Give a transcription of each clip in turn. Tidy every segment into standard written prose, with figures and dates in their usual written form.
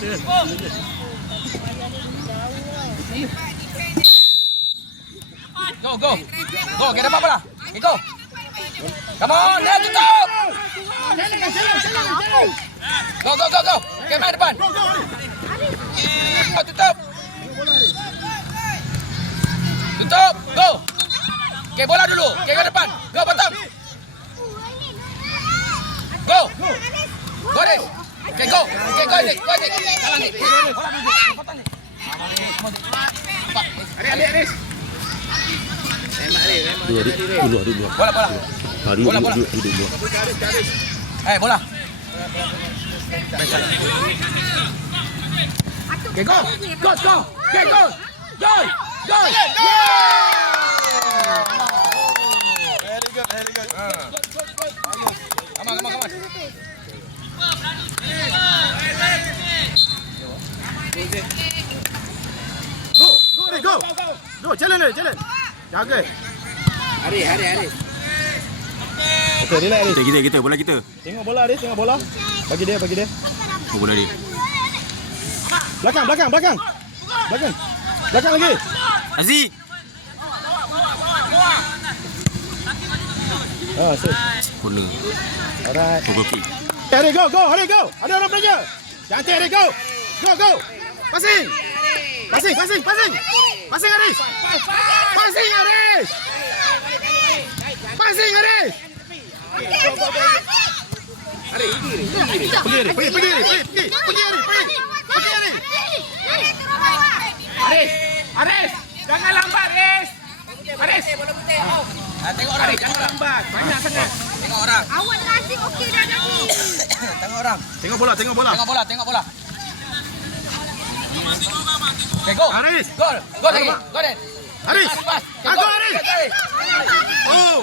Go, go. Go, kita dapat bola. Okay, go. Come on, dah tutup. Go, go, go, go. Okay, main depan. Go, tutup. Tutup, go. Okay, bola dulu. Okay, ke depan. Go, bottom. Go. Go, Dik. Okay, go. Okay, go, Dik. Go, Dik. Jalan, Dik. Bola dulu. Potong, Dik. Aris. Dulu. Bola. Bola. Bola. Okay, go. Go. Okay, go. Go. Yeah! Very good. Come on. Go, jalan. Jaga. Hari. Okay, relax Aris. Kita bola kita. Tengok bola Aris, tengok bola. Bagi dia. Bola dia. Belakang. Belakang lagi. Aziz. Sip. Corner. Alright. Over kick. Aris, go. Ada orang belanja. Cantik Aris, go. Passing Aris. Passing Aris. Pergi. Aris, jangan lambat, Aris. Tengok orang, jangan lambat. Banyak sangat. Tengok orang. Awak nasi okey dah nanti. Tengok orang. Tengok bola. Tengok bola. Okay, go. Aris. Go lagi. Go then. Aris. Pas. Aku Aris. Oh.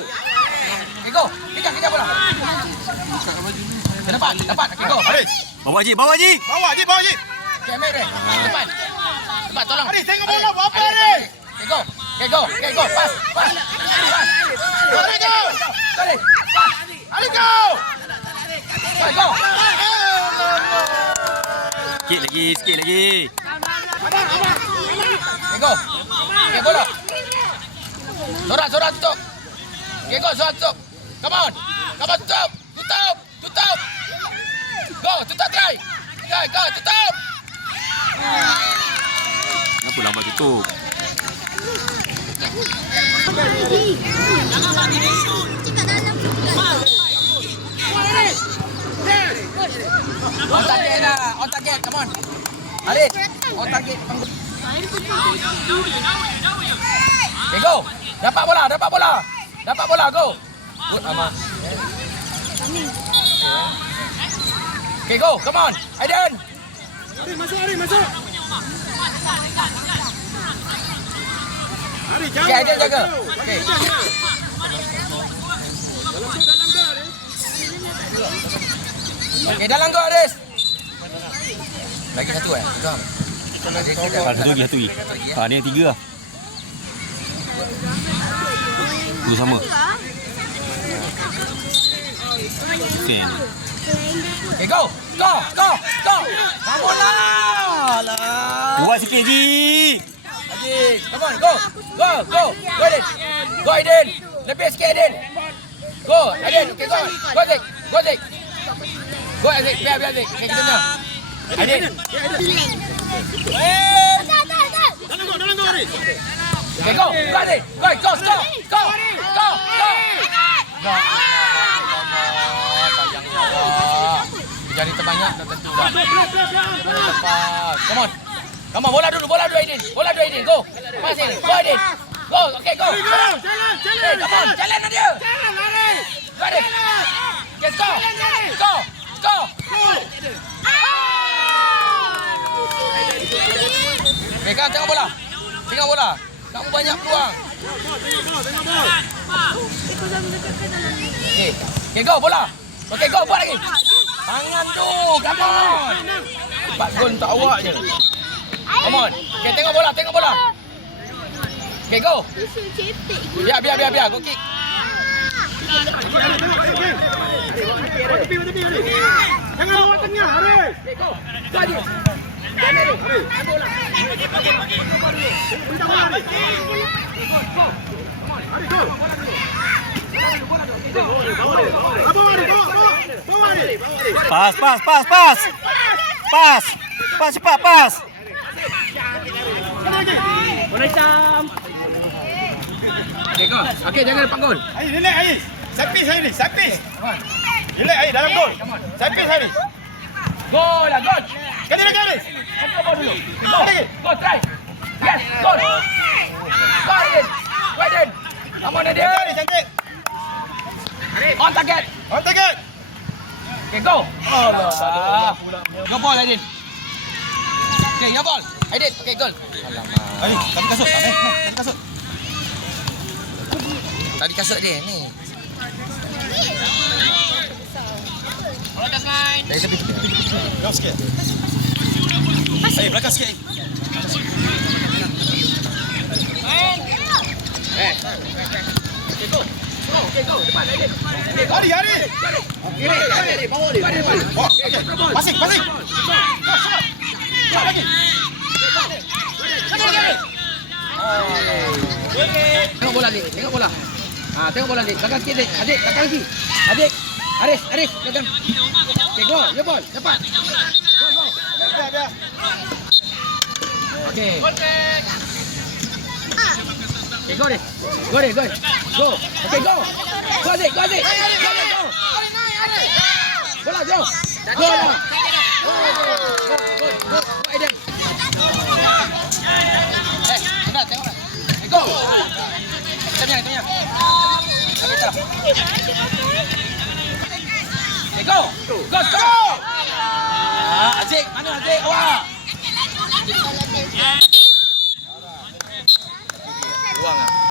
Okay, go. Kejar bola. Dapat. Okay, go. Aris. Bawa Haji. Bawa Haji. Okay, ambil dia. Depan, tolong. Aris, tengok bola buat apa Aris? Okay, go. Pas. Go. Aris. Aris, go. Go. Sikit lagi. Okay, go. Okay, bola. Sorak tutup. Okay, go. Sorak tutup. Come on, tutup. Go, tutup try. Go, tutup. Kenapa lambat tutup? Jangan bagi dia shoot. Cakap dalam. On target, come on. Aris, on target. Okay, go. Dapat bola, go. Good, Amal. Okay, go, come on. Aiden. Aris, masuk. Aris, Okay, Aiden jaga. Okay. Okay, dalam go, Aris. Lagi satu Itu. Satu lagi. Ni yang 3 lah. Dua sama. Sen. Okay, go. Come on lah. Buat sikit Ji. Adik, come on, go, Aiden. Go, Aiden. Lebih sikit, Aiden. Go, Aiden. Okay, go, Adik. Go, Adik. Biar, Adik. Okay, kita menang. Aiden. Dalam go Aris. Okay, go, Adik. Go. Sayang Allah. Jadi terbanyak dah tentu dah. Lepas. Come on, bola dulu Aiden. Go. Pass Go, Aiden. Go, okay, go. Jalan. Come on, jalan dia. Go, Aiden. Let's go. Go. Okay, kan tengok bola. Kamu banyak peluang. Tengok bola. Okay, go bola. Okay, go buat lagi. Tangan tu, come on. 4 gol untuk awak je. Come on. Okay, tengok bola. Okay, go. Biar. Go kick. Tepi, tepi, Aris. Jangan bawa tengah, Aris. Okay, go. Go Adil. Jangan Adil. Bintang bola, Aris. Aris, go. Bawa Aris, bawa Aris. Pas. Pas cepat pas. Okay, go. Okay, jangan lepas gol. Aris, relax Aris. Sapis Aris, sapis. Relax Aris, dalam gol. Sapis Aris. Go lah, gol. Kali lagi Aris. Control ball dulu. Go. Lagi. Go, try. Yes, gol. Go Adil. Go Adil. Come on Adil. Aris, cantik. On target. On target. Okay, go. Your ball, Aidil. Okay, your ball. Aidil, okay, goal. Aris, tadi kasut. Tadi kasut. Tadi kasut dia ni. Dari tepi. Belakang sikit. Belakang sikit. Okay, go. Okay, go. Depan, Aidil. Okay, go. Aris, Aris. Aidil, bawa dia. Oh, pasing. Shot lagi. Tengok bola, Adik. Tengok bola. Tengok bola, Adik. Belakang sikit, Adik. Adik, belakang lagi. Adik. Aris, belakang. Okay, go. Your ball. Cepat. Go. Biar. Okay. Okay, go, Adik. Go. Okay, go. Go, Adik. Go. Bola, go. Go lah. Go.